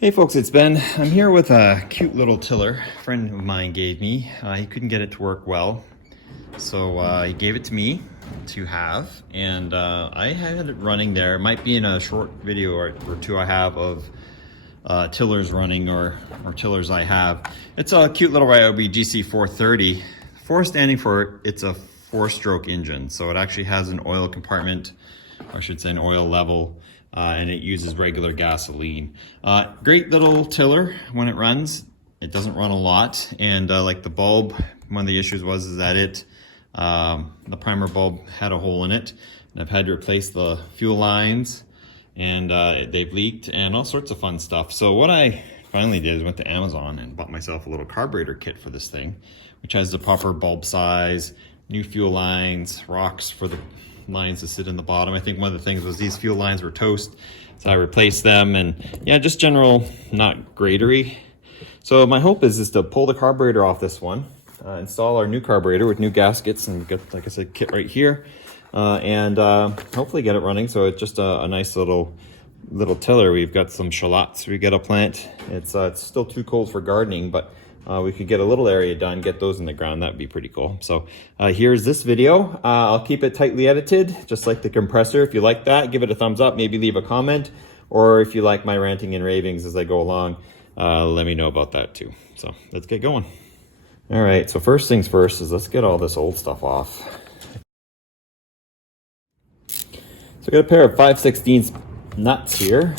Hey folks, it's Ben. I'm here with a cute little tiller a friend of mine gave me. He couldn't get it to work well, so he gave it to me to have, and I had it running there. It might be in a short video or two I have of tillers running or tillers I have. It's a cute little Ryobi GC430. 4 standing for it's a 4-stroke engine, so it actually has an oil compartment, or I should say an oil level. And it uses regular gasoline. Great little tiller when it runs. It doesn't run a lot, and like the bulb, one of the issues was that the primer bulb had a hole in it, and I've had to replace the fuel lines, and they've leaked, and all sorts of fun stuff. So what I finally did is went to Amazon and bought myself a little carburetor kit for this thing, which has the proper bulb size, new fuel lines, rocks for the lines to sit in the bottom. I think one of the things was these fuel lines were toast, so I replaced them, and yeah, just general not gradery. So my hope is to pull the carburetor off this one, install our new carburetor with new gaskets, and get, like I said, kit right here, and hopefully get it running. So it's just a nice little tiller. We've got some shallots we got to plant. It's still too cold for gardening, but we could get a little area done, get those in the ground. That'd be pretty cool. So here's this video. I'll keep it tightly edited, just like the compressor. If you like that, give it a thumbs up, maybe leave a comment. Or if you like my ranting and ravings as I go along, let me know about that too. So let's get going. All right, so first things first is let's get all this old stuff off. So I got a pair of 5/16 nuts here.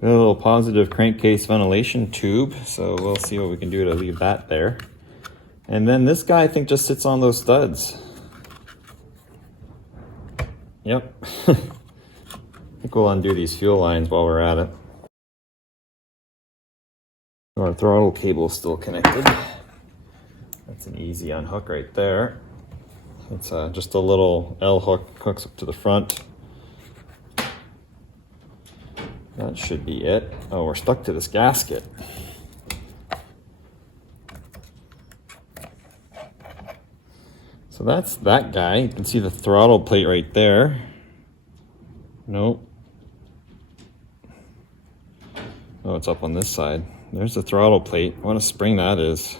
Got a little positive crankcase ventilation tube, so we'll see what we can do to leave that there. And then this guy, I think, just sits on those studs. Yep. I think we'll undo these fuel lines while we're at it. Our throttle cable's still connected. That's an easy unhook right there. It's just a little L hook, hooks up to the front. That should be it. Oh, we're stuck to this gasket. So that's that guy. You can see the throttle plate right there. Nope. Oh, it's up on this side. There's the throttle plate. What a spring that is.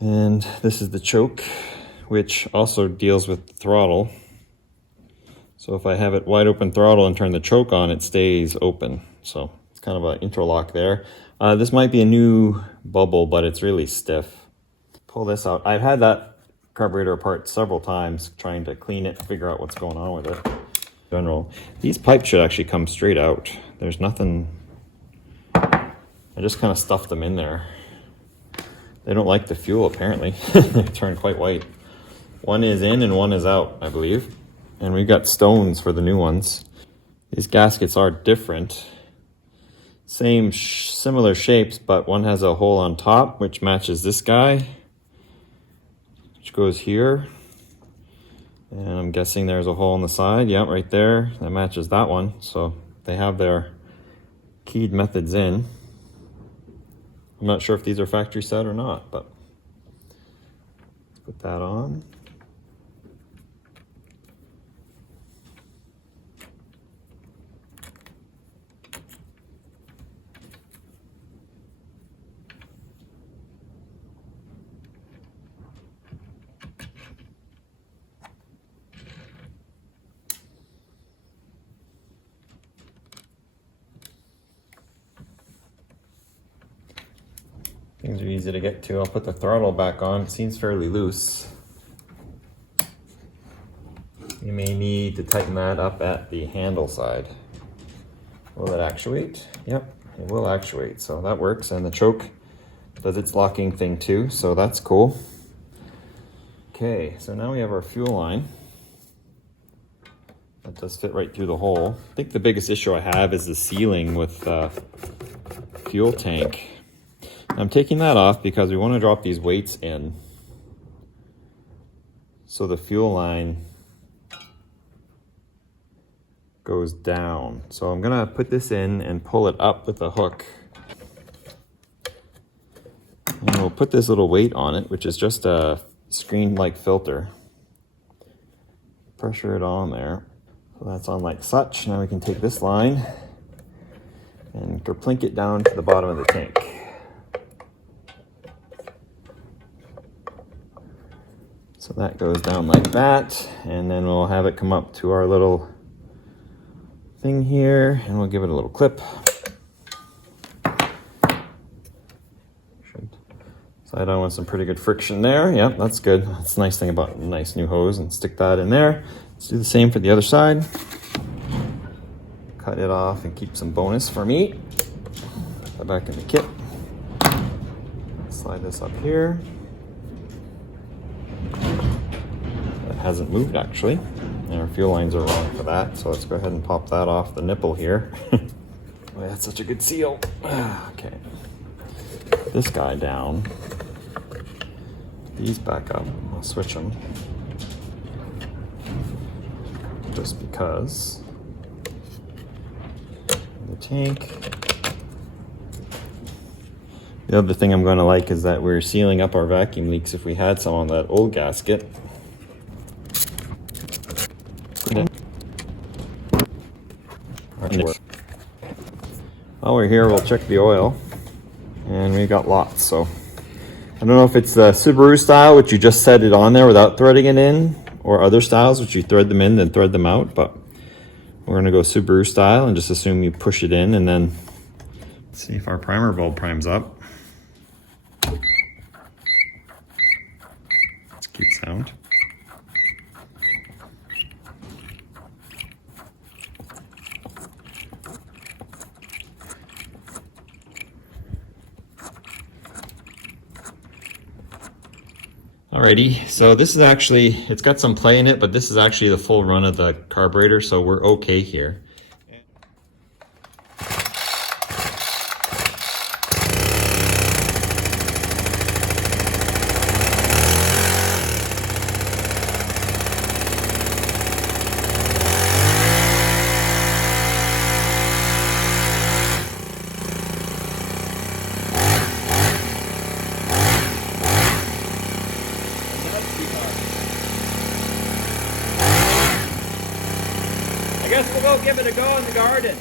And this is the choke, which also deals with the throttle. So if I have it wide open throttle and turn the choke on, it stays open. So it's kind of an interlock there. This might be a new bubble, but it's really stiff. Pull this out. I've had that carburetor apart several times trying to clean it, figure out what's going on with it. In general, these pipes should actually come straight out. There's nothing, I just kind of stuffed them in there. They don't like the fuel apparently. They turn quite white. One is in and one is out, I believe. And we've got stones for the new ones. These gaskets are different. Similar shapes, but one has a hole on top, which matches this guy, which goes here. And I'm guessing there's a hole on the side. Yeah, right there. That matches that one. So they have their keyed methods in. I'm not sure if these are factory set or not, but let's put that on. Things are easy to get to. I'll put the throttle back on. It seems fairly loose. You may need to tighten that up at the handle side. Will it actuate? Yep, it will actuate. So that works. And the choke does its locking thing too. So that's cool. Okay, so now we have our fuel line. That does fit right through the hole. I think the biggest issue I have is the sealing with the fuel tank. I'm taking that off because we want to drop these weights in so the fuel line goes down. So I'm gonna put this in and pull it up with a hook. And we'll put this little weight on it, which is just a screen-like filter. pressure it on there. So that's on like such. Now we can take this line and kerplink it down to the bottom of the tank. So that goes down like that, and then we'll have it come up to our little thing here, and we'll give it a little clip. Should slide on with some pretty good friction there. Yep, that's good. That's the nice thing about a nice new hose, and stick that in there. Let's do the same for the other side. Cut it off and keep some bonus for me. Put that back in the kit. Slide this up here. That hasn't moved actually. And our fuel lines are wrong for that, so let's go ahead and pop that off the nipple here. Boy, that's such a good seal. Okay. Put this guy down. These back up. I'll switch them. Just because. The tank. The other thing I'm going to like is that we're sealing up our vacuum leaks if we had some on that old gasket. While we're here, we'll check the oil, and we got lots. So I don't know if it's the Subaru style, which you just set it on there without threading it in, or other styles which you thread them in then thread them out, but we're going to go Subaru style and just assume you push it in, and then see if our primer bulb primes up. Let's keep sound. Alrighty, so this is actually, it's got some play in it, but this is actually the full run of the carburetor, so we're okay here. I guess we'll go give it a go in the garden.